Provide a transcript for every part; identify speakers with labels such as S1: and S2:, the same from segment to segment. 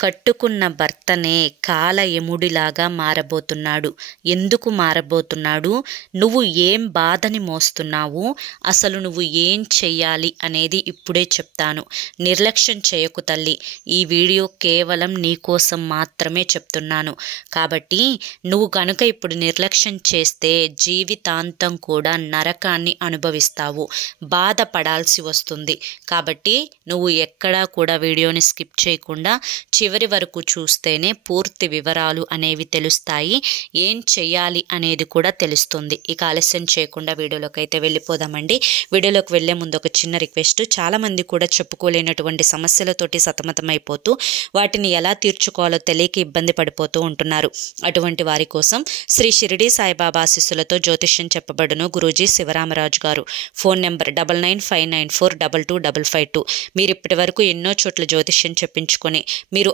S1: కట్టుకున్న భర్తనే కాల ఎముడిలాగా మారబోతున్నాడు. ఎందుకు మారబోతున్నాడు? నువ్వు ఏం బాధని మోస్తున్నావు? అసలు నువ్వు ఏం చెయ్యాలి అనేది ఇప్పుడే చెప్తాను. నిర్లక్ష్యం చేయకు తల్లి. ఈ వీడియో కేవలం నీకోసం మాత్రమే చెప్తున్నాను. కాబట్టి నువ్వు కనుక ఇప్పుడు నిర్లక్ష్యం చేస్తే జీవితాంతం కూడా నరకాన్ని అనుభవిస్తావు. బాధపడాల్సి వస్తుంది. కాబట్టి నువ్వు ఎక్కడా కూడా వీడియోని స్కిప్ చేయకుండా చివరి వరకు చూస్తేనే పూర్తి వివరాలు అనేవి తెలుస్తాయి. ఏం చేయాలి అనేది కూడా తెలుస్తుంది. ఇక ఆలస్యం చేయకుండా వీడియోలోకి అయితే వెళ్ళిపోదామండి. వీడియోలోకి వెళ్ళే ముందు ఒక చిన్న రిక్వెస్ట్. చాలామంది కూడా చెప్పుకోలేనటువంటి సమస్యలతోటి సతమతమైపోతూ వాటిని ఎలా తీర్చుకోవాలో తెలియక ఇబ్బంది పడిపోతూ ఉంటున్నారు. అటువంటి వారి కోసం శ్రీ షిరిడి సాయిబాబా ఆశీస్సులతో జ్యోతిష్యం చెప్పబడును గురూజీ శివరామరాజు గారు. Phone number double nine five nine four double two double five two. మీరు ఇప్పటి వరకు ఎన్నో చోట్ల జ్యోతిష్యం చెప్పించుకొని మీరు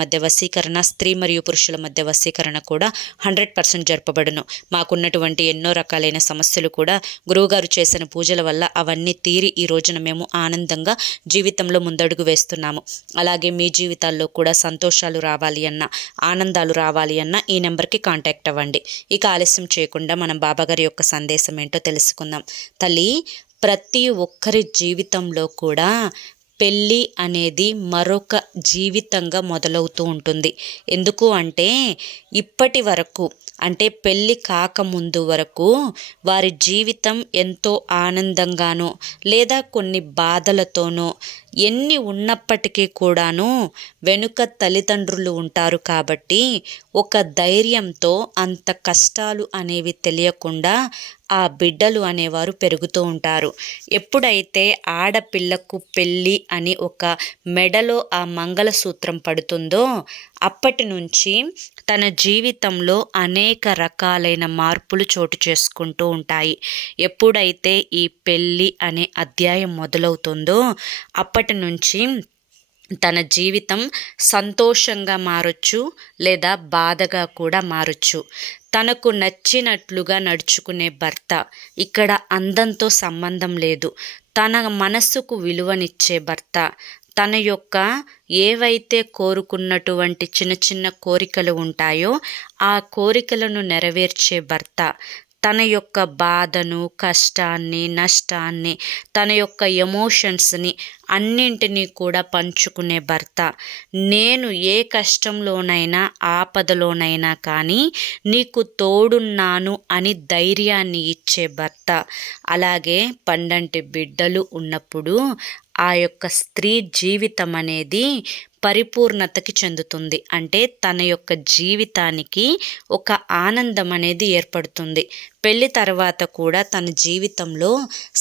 S1: మధ్య వశీకరణ స్త్రీ మరియు పురుషుల మధ్య వశీకరణ కూడా హండ్రెడ్ పర్సెంట్ జరపబడును. మాకున్నటువంటి ఎన్నో రకాలైన సమస్యలు కూడా గురువుగారు చేసిన పూజల వల్ల అవన్నీ తీరి ఈ రోజున మేము ఆనందంగా జీవితంలో ముందడుగు వేస్తున్నాము. అలాగే మీ జీవితాల్లో కూడా సంతోషాలు రావాలి అన్న ఆనందాలు రావాలి అన్న ఈ నెంబర్కి కాంటాక్ట్ అవ్వండి. ఇక ఆలస్యం చేయకుండా మనం బాబాగారి యొక్క సందేశం ఏంటో తెలుసుకుందాం. తల్లి ప్రతి ఒక్కరి జీవితంలో కూడా పెళ్ళి అనేది మరొక జీవితంగా మొదలవుతూ ఉంటుంది. ఎందుకు అంటే ఇప్పటి వరకు అంటే పెళ్ళి కాకముందు వరకు వారి జీవితం ఎంతో ఆనందంగానో లేదా కొన్ని బాధలతోనో ఎన్ని ఉన్నప్పటికీ కూడాను వెనుక తల్లిదండ్రులు ఉంటారు కాబట్టి ఒక ధైర్యంతో అంత కష్టాలు అనేవి తెలియకుండా ఆ బిడ్డలు అనేవారు పెరుగుతూ ఉంటారు. ఎప్పుడైతే ఆడపిల్లకు పెళ్ళి అని ఒక మెడలో ఆ మంగళసూత్రం పడుతుందో అప్పటి నుంచి తన జీవితంలో అనేక రకాలైన మార్పులు చోటు చేసుకుంటూ ఉంటాయి. ఎప్పుడైతే ఈ పెళ్ళి అనే అధ్యాయం మొదలవుతుందో అప్పటి నుంచి తన జీవితం సంతోషంగా మారొచ్చు లేదా బాధగా కూడా మారొచ్చు. తనకు నచ్చినట్లుగా నడుచుకునే భర్త ఇక్కడ అందంతో సంబంధం లేదు. తన మనస్సుకు విలువనిచ్చే భర్త తన యొక్క ఏవైతే కోరుకున్నటువంటి చిన్న చిన్న కోరికలు ఉంటాయో ఆ కోరికలను నెరవేర్చే భర్త తన యొక్క బాధను కష్టాన్ని నష్టాన్ని తన యొక్క ఎమోషన్స్ని అన్నింటినీ కూడా పంచుకునే భర్త. నేను ఏ కష్టంలోనైనా ఆపదలోనైనా కానీ నీకు తోడున్నాను అని ధైర్యాన్ని ఇచ్చే భర్త. అలాగే పండంటి బిడ్డలు ఉన్నప్పుడు ఆ యొక్క స్త్రీ జీవితం అనేది పరిపూర్ణతకి చెందుతుంది. అంటే తన యొక్క జీవితానికి ఒక ఆనందం అనేది ఏర్పడుతుంది. పెళ్ళి తర్వాత కూడా తన జీవితంలో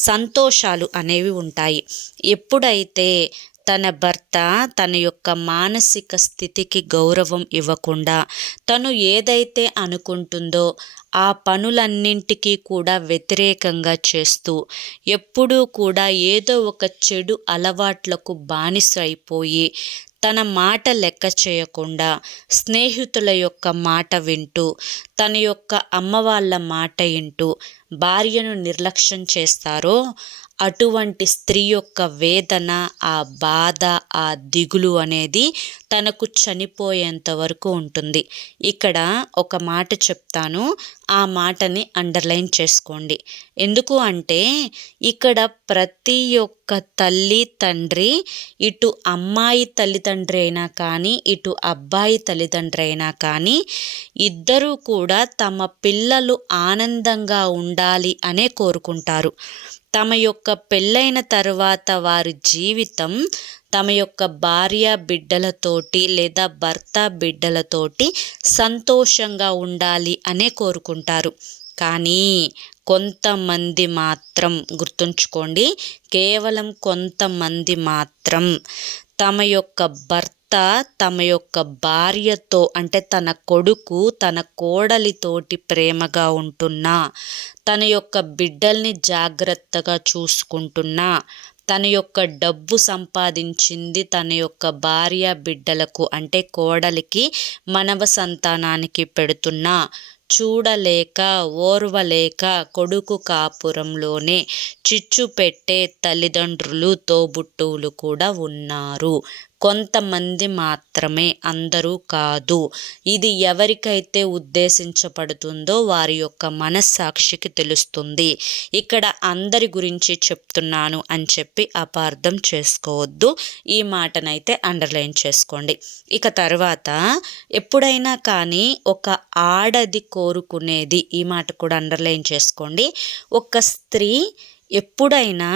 S1: సంతోషాలు అనేవి ఉంటాయి. ఎప్పుడైతే తన భర్త తన యొక్క మానసిక స్థితికి గౌరవం ఇవ్వకుండా తను ఏదైతే అనుకుంటుందో ఆ పనులన్నింటికీ కూడా వ్యతిరేకంగా చేస్తూ ఎప్పుడూ కూడా ఏదో ఒక చెడు అలవాట్లకు బానిస అయిపోయి తన మాట లెక్క చేయకుండా స్నేహితుల యొక్క మాట వింటూ తన యొక్క అమ్మ వాళ్ళ మాట వింటూ భార్యను నిర్లక్ష్యం చేస్తారో అటువంటి స్త్రీ యొక్క వేదన ఆ బాధ ఆ దిగులు అనేది తనకు చనిపోయేంత వరకు ఉంటుంది. ఇక్కడ ఒక మాట చెప్తాను. ఆ మాటని అండర్లైన్ చేసుకోండి. ఎందుకు అంటే ఇక్కడ ప్రతి ఒక్క తల్లి తండ్రి ఇటు అమ్మాయి తల్లిదండ్రి అయినా కానీ ఇటు అబ్బాయి తల్లిదండ్రి అయినా కానీ ఇద్దరూ కూడా తమ పిల్లలు ఆనందంగా ఉండాలి అనే కోరుకుంటారు. తమ యొక్క పెళ్ళైన తరువాత వారి జీవితం తమ యొక్క భార్య బిడ్డలతోటి లేదా భర్త బిడ్డలతోటి సంతోషంగా ఉండాలి అనే కోరుకుంటారు. కానీ కొంతమంది మాత్రం గుర్తుంచుకోండి కేవలం కొంతమంది మాత్రం తమ యొక్క భర్త తమ యొక్క భార్యతో అంటే తన కొడుకు తన కోడలితోటి ప్రేమగా ఉంటున్నా తన యొక్క బిడ్డల్ని జాగ్రత్తగా చూసుకుంటున్నా తన యొక్క డబ్బు సంపాదించింది తన యొక్క భార్య బిడ్డలకు అంటే కోడలికి మనవ సంతానానికి పెడుతున్నా. చూడలేక ఓర్వలేక కొడుకు కాపురంలోనే చిచ్చు పెట్టే తల్లిదండ్రులు తోబుట్టువులు కూడా ఉన్నారు. కొంతమంది మాత్రమే అందరూ కాదు. ఇది ఎవరికైతే ఉద్దేశించబడుతుందో వారి యొక్క మనస్సాక్షికి తెలుస్తుంది. ఇక్కడ అందరి గురించి చెప్తున్నాను అని చెప్పి అపార్థం చేసుకోవద్దు. ఈ మాటనైతే అండర్లైన్ చేసుకోండి. ఇక తర్వాత ఎప్పుడైనా కానీ ఒక ఆడది కోరుకునేది ఈ మాట కూడా అండర్లైన్ చేసుకోండి. ఒక స్త్రీ ఎప్పుడైనా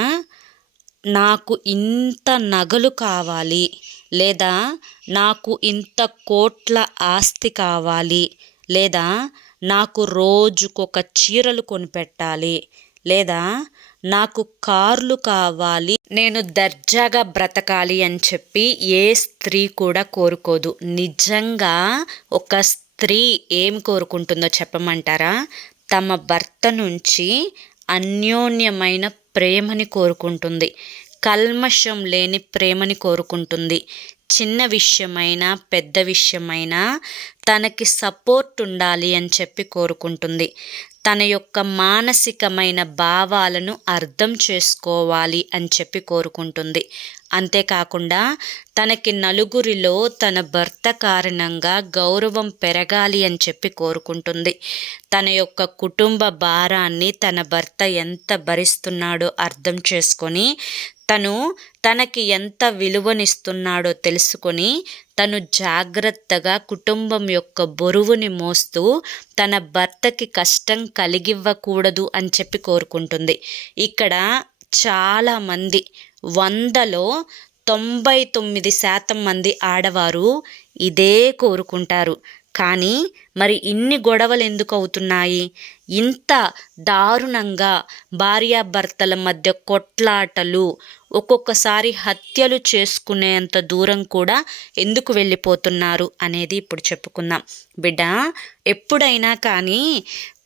S1: నాకు ఇంత నగలు కావాలి లేదా నాకు ఇంత కోట్ల ఆస్తి కావాలి లేదా నాకు రోజుకొక చీరలు కొనిపెట్టాలి లేదా నాకు కార్లు కావాలి. నేను దర్జాగా బ్రతకాలి అని చెప్పి ఏ స్త్రీ కూడా కోరుకోదు. నిజంగా ఒక స్త్రీ ఏం కోరుకుంటుందో చెప్పమంటారా? తమ భర్త నుంచి అన్యోన్యమైన ప్రేమని కోరుకుంటుంది. కల్మషం లేని ప్రేమని కోరుకుంటుంది. చిన్న విషయమైనా పెద్ద విషయమైనా తనకి సపోర్ట్ ఉండాలి అని చెప్పి కోరుకుంటుంది. తన యొక్క మానసికమైన భావాలను అర్థం చేసుకోవాలి అని చెప్పి కోరుకుంటుంది. అంతేకాకుండా తనకి నలుగురిలో తన భర్త కారణంగా గౌరవం పెరగాలి అని చెప్పి కోరుకుంటుంది. తన యొక్క కుటుంబ భారాన్ని తన భర్త ఎంత భరిస్తున్నాడో అర్థం చేసుకొని తను తనకి ఎంత విలువనిస్తున్నాడో తెలుసుకొని తను జాగ్రత్తగా కుటుంబం యొక్క బరువుని మోస్తూ తన భర్తకి కష్టం కలిగివ్వకూడదు అని చెప్పి కోరుకుంటుంది. ఇక్కడ చాలామంది వందలో తొంభై తొమ్మిది శాతం మంది ఆడవారు ఇదే కోరుకుంటారు. కానీ మరి ఇన్ని గొడవలు ఎందుకు అవుతున్నాయి? ఇంత దారుణంగా భార్యాభర్తల మధ్య కొట్లాటలు ఒక్కొక్కసారి హత్యలు చేసుకునేంత దూరం కూడా ఎందుకు వెళ్ళిపోతున్నారు అనేది ఇప్పుడు చెప్పుకుందాం. బిడ్డ ఎప్పుడైనా కానీ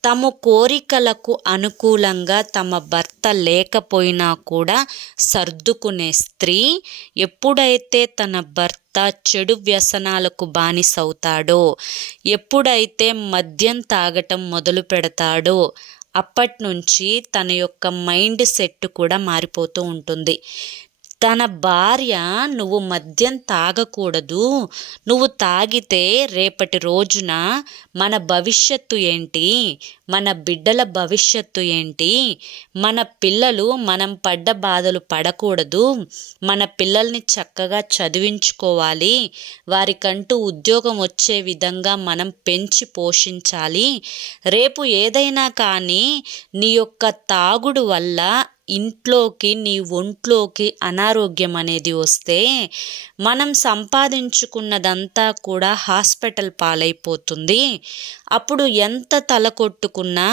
S1: తమ కోరికలకు అనుకూలంగా తమ భర్త లేకపోయినా కూడా సర్దుకునే స్త్రీ ఎప్పుడైతే తన భర్త చెడు వ్యసనాలకు బానిసవుతాడో ఎప్పుడైతే మద్యం తాగటం మొదలు పెడతాడో అప్పటి నుంచి తన యొక్క మైండ్ సెట్ కూడా మారిపోతూ ఉంటుంది. తన భార్య నువ్వు మద్యం తాగకూడదు. నువ్వు తాగితే రేపటి రోజున మన భవిష్యత్తు ఏంటి? మన బిడ్డల భవిష్యత్తు ఏంటి? మన పిల్లలు మనం పడ్డ బాధలు పడకూడదు. మన పిల్లల్ని చక్కగా చదివించుకోవాలి. వారికంటూ ఉద్యోగం వచ్చే విధంగా మనం పెంచి పోషించాలి. రేపు ఏదైనా కానీ నీ యొక్క తాగుడు వల్ల ఇంట్లోకి నీ ఒంట్లోకి అనారోగ్యం అనేది వస్తే మనం సంపాదించుకున్నదంతా కూడా హాస్పిటల్ పాలైపోతుంది. అప్పుడు ఎంత తల కొట్టుకున్నా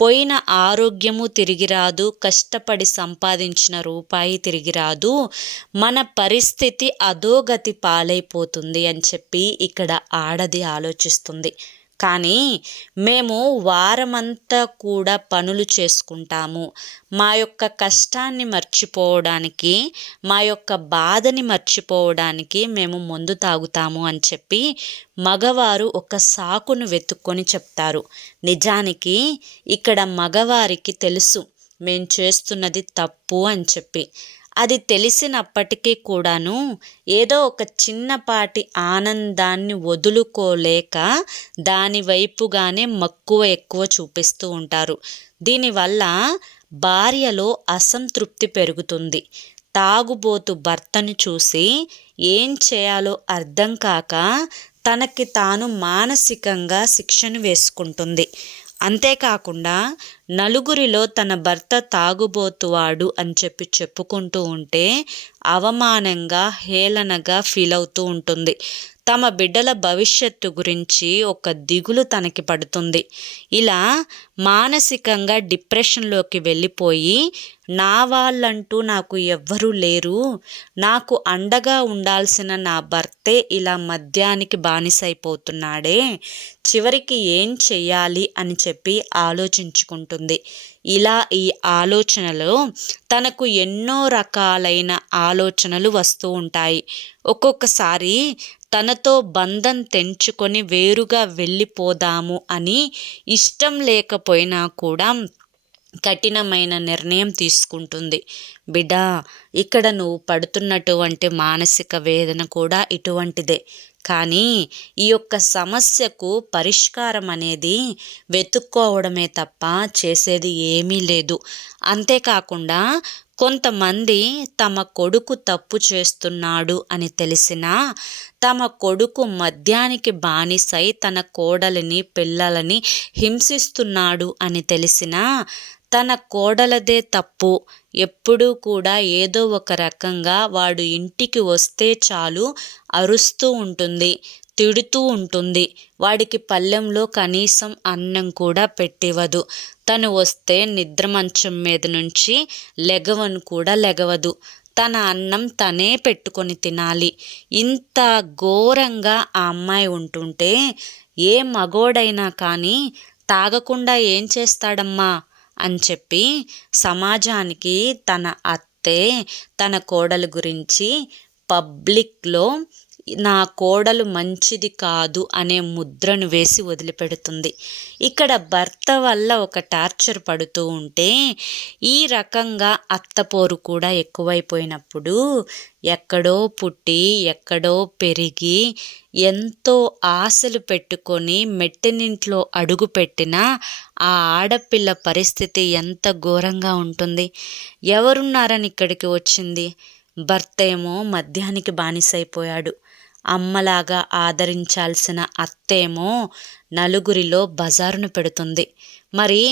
S1: పోయిన ఆరోగ్యము తిరిగి రాదు కష్టపడి సంపాదించిన రూపాయి తిరిగి రాదు మన పరిస్థితి అధోగతి పాలైపోతుంది అని చెప్పి ఇక్కడ ఆడది ఆలోచిస్తుంది. కానీ మేము వారమంతా కూడా పనులు చేసుకుంటాము. మా యొక్క కష్టాన్ని మర్చిపోవడానికి మా యొక్క బాధని మర్చిపోవడానికి మేము మందు తాగుతాము అని చెప్పి మగవారు ఒక సాకును వెతుక్కొని చెప్తారు. నిజానికి ఇక్కడ మగవారికి తెలుసు మేము చేస్తున్నది తప్పు అని చెప్పి. అది తెలిసినప్పటికీ కూడాను ఏదో ఒక చిన్నపాటి ఆనందాన్ని వదులుకోలేక దాని వైపుగానే మక్కువ ఎక్కువ చూపిస్తూ ఉంటారు. దీనివల్ల భార్యలో అసంతృప్తి పెరుగుతుంది. తాగుబోతు భర్తను చూసి ఏం చేయాలో అర్థం కాక తనకి తాను మానసికంగా శిక్షను వేసుకుంటుంది. అంతేకాకుండా నలుగురిలో తన భర్త తాగుబోతువాడు అని చెప్పి చెప్పుకుంటూ ఉంటే అవమానంగా హేళనగా ఫీల్ అవుతూ ఉంటుంది. తమ బిడ్డల భవిష్యత్తు గురించి ఒక దిగులు తనకి పడుతుంది. ఇలా మానసికంగా డిప్రెషన్లోకి వెళ్ళిపోయి నా వాళ్ళంటూ నాకు ఎవ్వరూ లేరు. నాకు అండగా ఉండాల్సిన నా భర్తే ఇలా మద్యానికి బానిసైపోతున్నాడే. చివరికి ఏం చెయ్యాలి అని చెప్పి ఆలోచించుకుంటుంది. ఇలా ఈ ఆలోచనలో తనకు ఎన్నో రకాలైన ఆలోచనలు వస్తూ ఉంటాయి. ఒక్కొక్కసారి తనతో బంధం తెంచుకొని వేరుగా వెళ్ళిపోదాము అని ఇష్టం లేకపోయినా కూడా కఠినమైన నిర్ణయం తీసుకుంటుంది. బిడ్డ ఇక్కడ నువ్వు పడుతున్నటువంటి మానసిక వేదన కూడా ఇటువంటిదే. కానీ ఈ యొక్క సమస్యకు పరిష్కారం అనేది వెతుక్కోవడమే తప్ప చేసేది ఏమీ లేదు. అంతేకాకుండా కొంతమంది తమ కొడుకు తప్పు చేస్తున్నాడు అని తెలిసినా తమ కొడుకు మద్యానికి బానిసై తన కోడలిని పిల్లలని హింసిస్తున్నాడు అని తెలిసినా తన కోడలదే తప్పు. ఎప్పుడూ కూడా ఏదో ఒక రకంగా వాడు ఇంటికి వస్తే చాలు అరుస్తూ ఉంటుంది. తిడుతూ ఉంటుంది. వాడికి పళ్ళెంలో కనీసం అన్నం కూడా పెట్టివ్వదు. తను వస్తే నిద్ర మంచం మీద నుంచి లెగవను కూడా లెగవదు. తన అన్నం తనే పెట్టుకొని తినాలి. ఇంత ఘోరంగా ఆ అమ్మాయి ఉంటుంటే ఏ మగోడైనా కానీ తాగకుండా ఏం చేస్తాడమ్మా? అని చెప్పి సమాజానికి తన అత్తే తన కోడలు గురించి పబ్లిక్లో నా కోడలు మంచిది కాదు అనే ముద్రను వేసి వదిలిపెడుతుంది. ఇక్కడ భర్త వల్ల ఒక టార్చర్ పడుతూ ఉంటే ఈ రకంగా అత్తపోరు కూడా ఎక్కువైపోయినప్పుడు ఎక్కడో పుట్టి ఎక్కడో పెరిగి ఎంతో ఆశలు పెట్టుకొని మెట్టినింట్లో అడుగు పెట్టినా ఆ ఆడపిల్ల పరిస్థితి ఎంత ఘోరంగా ఉంటుంది. ఎవరున్నారని ఇక్కడికి వచ్చింది? భర్త ఏమో మద్యానికి బానిసైపోయాడు. అమ్మలాగా ఆదరించాల్సిన అత్తేమో నలుగురిలో బజారును పెడుతుంది. మరి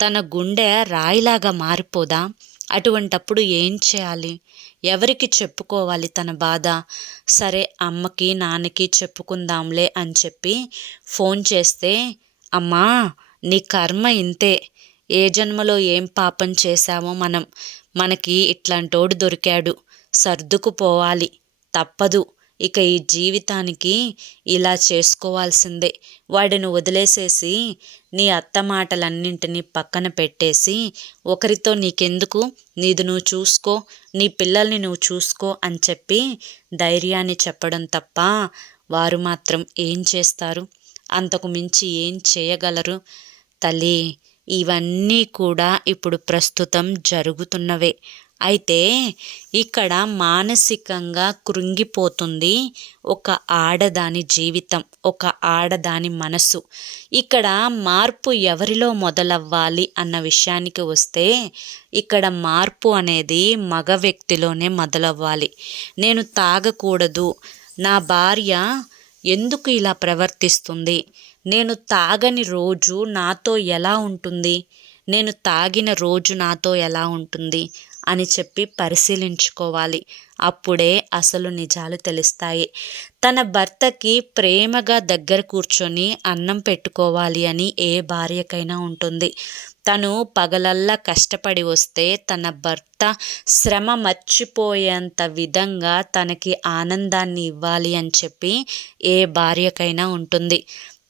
S1: తన గుండె రాయిలాగా మారిపోదా? అటువంటప్పుడు ఏం చేయాలి? ఎవరికి చెప్పుకోవాలి తన బాధ? సరే అమ్మకి నాన్నకి చెప్పుకుందాంలే అని చెప్పి ఫోన్ చేస్తే అమ్మా నీ కర్మ ఇంతే. ఏ జన్మలో ఏం పాపం చేశామో మనం. మనకి ఇట్లాంటోడు దొరికాడు. సర్దుకుపోవాలి తప్పదు. ఇక ఈ జీవితానికి ఇలా చేసుకోవాల్సిందే. వాడిని వదిలేసేసి నీ అత్త మాటలన్నింటినీ పక్కన పెట్టేసి ఒకరితో నీకెందుకు? నీది నువ్వు చూసుకో నీ పిల్లల్ని నువ్వు చూసుకో అని చెప్పి ధైర్యాన్ని చెప్పడం తప్ప వారు మాత్రం ఏం చేస్తారు? అంతకు మించి ఏం చేయగలరు? తల్లి ఇవన్నీ కూడా ఇప్పుడు ప్రస్తుతం జరుగుతున్నవే. అయితే ఇక్కడ మానసికంగా కృంగిపోతుంది ఒక ఆడదాని జీవితం ఒక ఆడదాని మనసు. ఇక్కడ మార్పు ఎవరిలో మొదలవ్వాలి అన్న విషయానికి వస్తే ఇక్కడ మార్పు అనేది మగ వ్యక్తిలోనే మొదలవ్వాలి. నేను తాగకూడదు. నా భార్య ఎందుకు ఇలా ప్రవర్తిస్తుంది? నేను తాగని రోజు నాతో ఎలా ఉంటుంది? నేను తాగిన రోజు నాతో ఎలా ఉంటుంది? అని చెప్పి పరిశీలించుకోవాలి. అప్పుడే అసలు నిజాలు తెలుస్తాయి. తన భర్తకి ప్రేమగా దగ్గర కూర్చొని అన్నం పెట్టుకోవాలి అని ఏ భార్యకైనా ఉంటుంది. తను పగలల్లా కష్టపడి వస్తే తన భర్త శ్రమ మర్చిపోయేంత విధంగా తనకి ఆనందాన్ని ఇవ్వాలి అని చెప్పి ఏ భార్యకైనా ఉంటుంది.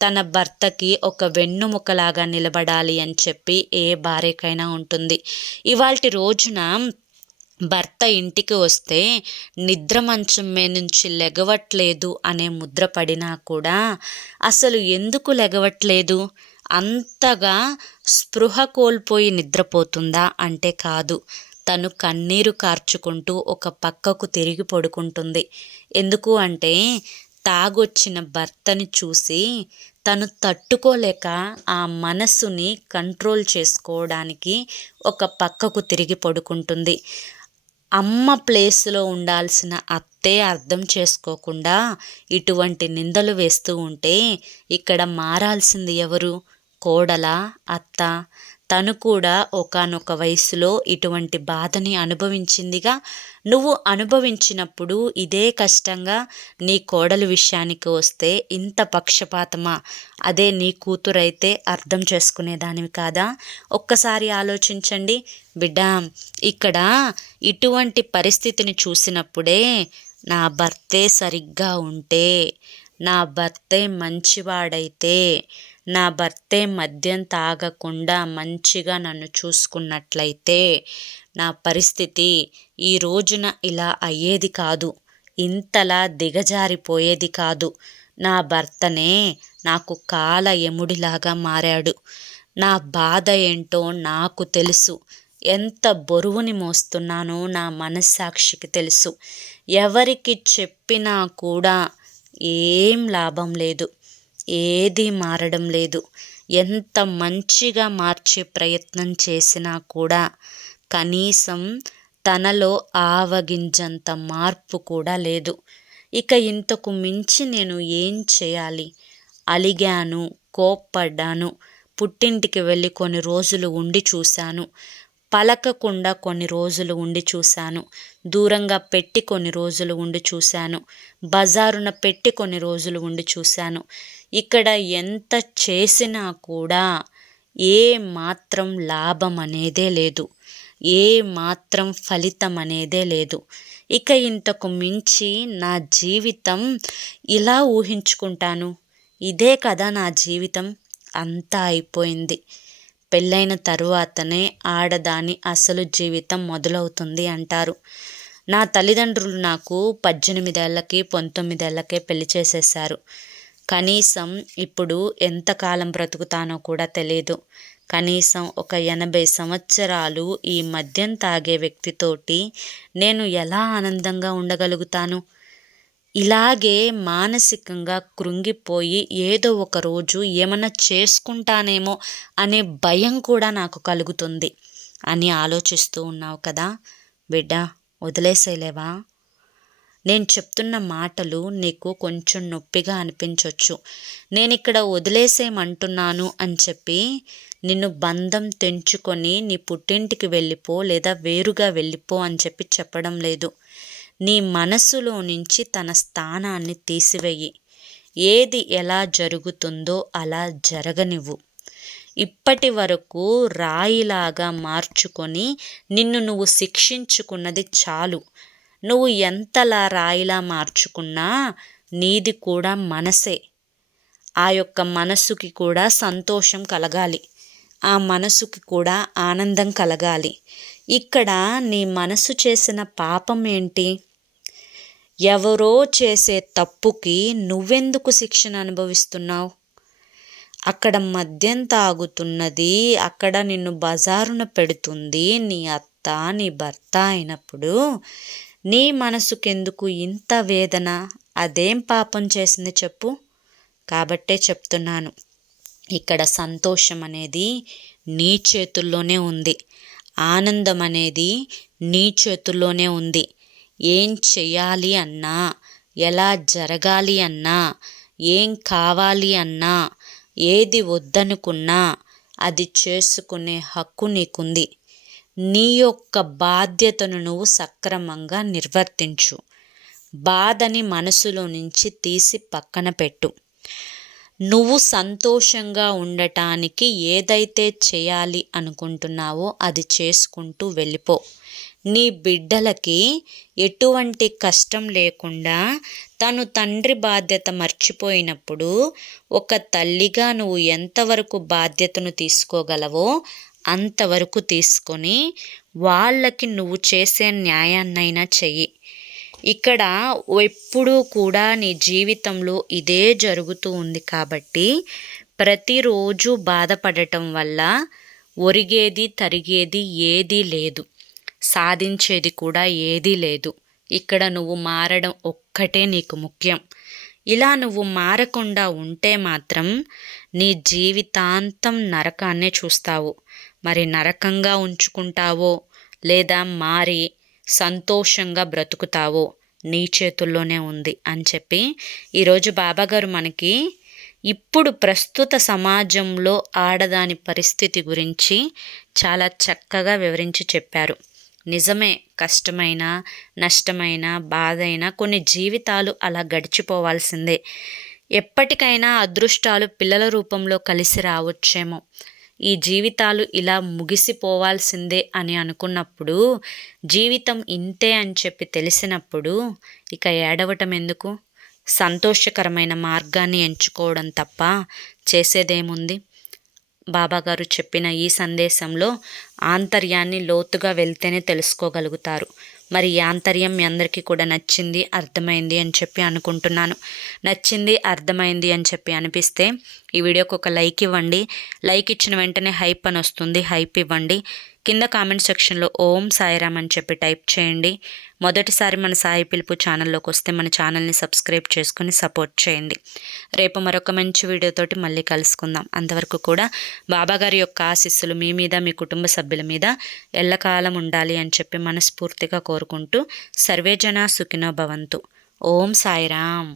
S1: తన భర్తకి ఒక వెన్నుముకలాగా నిలబడాలి అని చెప్పి ఏ భార్యకైనా ఉంటుంది. ఇవాళ రోజున భర్త ఇంటికి వస్తే నిద్ర మంచం మీద నుంచి లెగవట్లేదు అనే ముద్ర పడినా కూడా అసలు ఎందుకు లెగవట్లేదు? అంతగా స్పృహ కోల్పోయి నిద్రపోతుందా అంటే కాదు. తను కన్నీరు కార్చుకుంటూ ఒక పక్కకు తిరిగి పడుకుంటుంది. ఎందుకు అంటే తాగొచ్చిన భర్తని చూసి తను తట్టుకోలేక ఆ మనస్సుని కంట్రోల్ చేసుకోవడానికి ఒక పక్కకు తిరిగి పడుకుంటుంది. అమ్మ ప్లేస్లో ఉండాల్సిన అత్తే అర్థం చేసుకోకుండా ఇటువంటి నిందలు వేస్తూ ఉంటే ఇక్కడ మారాల్సింది ఎవరు? కోడల? అత్త? తను కూడా ఒకానొక వయసులో ఇటువంటి బాధని అనుభవించిందిగా. నువ్వు అనుభవించినప్పుడు ఇదే కష్టంగా నీ కోడలు విషయానికి వస్తే ఇంత పక్షపాతమా? అదే నీ కూతురైతే అర్థం చేసుకునేదానివి కాదా? ఒక్కసారి ఆలోచించండి. బిడ్డ ఇక్కడ ఇటువంటి పరిస్థితిని చూసినప్పుడే నా భర్తే సరిగ్గా ఉంటే నా భర్తే మంచివాడైతే నా భర్తే మద్యం తాగకుండా మంచిగా నన్ను చూసుకున్నట్లయితే నా పరిస్థితి ఈ రోజున ఇలా అయ్యేది కాదు. ఇంతలా దిగజారిపోయేది కాదు. నా భర్తనే నాకు కాల ఎముడిలాగా మారాడు. నా బాధ ఏంటో నాకు తెలుసు. ఎంత బరువుని మోస్తున్నానో నా మనస్సాక్షికి తెలుసు. ఎవరికి చెప్పినా కూడా ఏం లాభం లేదు. ఏది మారడం లేదు. ఎంత మంచిగా మార్చే ప్రయత్నం చేసినా కూడా కనీసం తనలో ఆవగింజంత మార్పు కూడా లేదు. ఇక ఇంతకు మించి నేను ఏం చేయాలి? అలిగాను కోప్పడ్డాను. పుట్టింటికి వెళ్ళి కొన్ని రోజులు ఉండి చూశాను. పలకకుండా కొన్ని రోజులు ఉండి చూశాను. దూరంగా పెట్టి కొన్ని రోజులు ఉండి చూశాను. బజారున పెట్టి కొన్ని రోజులు ఉండి చూశాను. ఇక్కడ ఎంత చేసినా కూడా ఏ మాత్రం లాభం అనేదే లేదు. ఏ మాత్రం ఫలితం అనేదే లేదు. ఇక ఇంతకు మించి నా జీవితం ఇలా ఊహించుకుంటాను. ఇదే కదా నా జీవితం. అంతా అయిపోయింది. పెళ్ళైన తరువాతనే ఆడదాని అసలు జీవితం మొదలవుతుంది అంటారు. నా తల్లిదండ్రులు నాకు పద్దెనిమిదేళ్ళకి పంతొమ్మిదేళ్ళకే పెళ్ళి చేసేశారు. కనీసం ఇప్పుడు ఎంతకాలం బ్రతుకుతానో కూడా తెలియదు కనీసం ఒక ఎనభై సంవత్సరాలు ఈ మద్యం తాగే వ్యక్తితోటి నేను ఎలా ఆనందంగా ఉండగలుగుతాను? ఇలాగే మానసికంగా కృంగిపోయి ఏదో ఒక రోజు ఏమైనా చేసుకుంటానేమో అనే భయం కూడా నాకు కలుగుతుంది అని ఆలోచిస్తూ ఉన్నావు కదా? బిడ్డ వదిలేసేలేవా నేను చెప్తున్న మాటలు నీకు కొంచెం నొప్పిగా అనిపించవచ్చు నేను ఇక్కడ వదిలేసేయమంటున్నాను అని చెప్పి నిన్ను బంధం తెంచుకొని నీ పుట్టింటికి వెళ్ళిపో లేదా వేరుగా వెళ్ళిపో అని చెప్పి చెప్పడం లేదు. నీ మనసులో నుంచి తన స్థానాన్ని తీసివేయి. ఏది ఎలా జరుగుతుందో అలా జరగనివ్వు. ఇప్పటి వరకు రాయిలాగా మార్చుకొని నిన్ను నువ్వు శిక్షించుకున్నది చాలు. నువ్వు ఎంతలా రాయిలా మార్చుకున్నా నీది కూడా మనసే. ఆ యొక్క మనసుకి కూడా సంతోషం కలగాలి. ఆ మనసుకి కూడా ఆనందం కలగాలి. ఇక్కడ నీ మనసు చేసిన పాపం ఏంటి? ఎవరో చేసే తప్పుకి నువ్వెందుకు శిక్షణ అనుభవిస్తున్నావు? అక్కడ మద్యం తాగుతున్నది అక్కడ నిన్ను బజారున పెడుతుంది నీ అత్త నీ భర్త అయినప్పుడు నీ మనసుకెందుకు ఇంత వేదన? అదేం పాపం చేసింది చెప్పు. కాబట్టే చెప్తున్నాను. ఇక్కడ సంతోషం అనేది నీ చేతుల్లోనే ఉంది. ఆనందం అనేది నీ చేతుల్లోనే ఉంది. ఏం చేయాలి అన్నా? ఎలా జరగాలి అన్నా? ఏం కావాలి అన్నా? ఏది వద్దనుకున్నా అది చేసుకునే హక్కు నీకుంది. నీ యొక్క బాధ్యతను నువ్వు సక్రమంగా నిర్వర్తించు. బాధని మనసులో నుంచి తీసి పక్కన పెట్టు. నువ్వు సంతోషంగా ఉండటానికి ఏదైతే చేయాలి అనుకుంటున్నావో అది చేసుకుంటూ వెళ్ళిపో. నీ బిడ్డలకి ఎటువంటి కష్టం లేకుండా తను తండ్రి బాధ్యత మర్చిపోయినప్పుడు ఒక తల్లిగా నువ్వు ఎంతవరకు బాధ్యతను తీసుకోగలవో అంతవరకు తీసుకొని వాళ్ళకి నువ్వు చేసే న్యాయాన్నైనా చెయ్యి. ఇక్కడ ఎప్పుడూ కూడా నీ జీవితంలో ఇదే జరుగుతూ ఉంది కాబట్టి ప్రతిరోజు బాధపడటం వల్ల ఒరిగేది తరిగేది ఏదీ లేదు. సాధించేది కూడా ఏదీ లేదు. ఇక్కడ నువ్వు మారడం ఒక్కటే నీకు ముఖ్యం. ఇలా నువ్వు మారకుండా ఉంటే మాత్రం నీ జీవితాంతం నరకాన్నే చూస్తావు. మరి నరకంగా ఉంచుకుంటావో లేదా మారి సంతోషంగా బ్రతుకుతావో నీ చేతుల్లోనే ఉంది అని చెప్పి ఈరోజు బాబాగారు మనకి ఇప్పుడు ప్రస్తుత సమాజంలో ఆడదాని పరిస్థితి గురించి చాలా చక్కగా వివరించి చెప్పారు. నిజమే కష్టమైన నష్టమైన బాధైన కొన్ని జీవితాలు అలా గడిచిపోవాల్సిందే. ఎప్పటికైనా అదృష్టాలు పిల్లల రూపంలో కలిసి రావచ్చేమో. ఈ జీవితాలు ఇలా ముగిసిపోవాల్సిందే అని అనుకున్నప్పుడు జీవితం ఇంతే అని చెప్పి తెలిసినప్పుడు ఇక ఏడవటం ఎందుకు? సంతోషకరమైన మార్గాన్ని ఎంచుకోవడం తప్ప చేసేదేముంది? బాబాగారు చెప్పిన ఈ సందేశంలో ఆంతర్యాన్ని లోతుగా వెళ్తేనే తెలుసుకోగలుగుతారు. మరి ఈ ఆంతర్యం మీ అందరికీ కూడా నచ్చింది అర్థమైంది అని చెప్పి అనుకుంటున్నాను. నచ్చింది అర్థమైంది అని చెప్పి అనిపిస్తే ఈ వీడియోకి ఒక లైక్ ఇవ్వండి. లైక్ ఇచ్చిన వెంటనే హైప్ అని వస్తుంది. హైప్ ఇవ్వండి. కింద కామెంట్ సెక్షన్లో ఓం సాయిరామ్ అని చెప్పి టైప్ చేయండి. మొదటిసారి మన సాయి పిలుపు ఛానల్లోకి వస్తే మన ఛానల్ని సబ్స్క్రైబ్ చేసుకొని సపోర్ట్ చేయండి. రేపు మరొక మంచి వీడియోతోటి మళ్ళీ కలుసుకుందాం. అంతవరకు కూడా బాబాగారి యొక్క ఆశీస్సులు మీ మీద మీ కుటుంబ సభ్యుల మీద ఎల్లకాలం ఉండాలి అని చెప్పి మనస్ఫూర్తిగా కోరుకుంటూ సర్వేజన సుఖినో భవంతు. ఓం సాయిరామ్.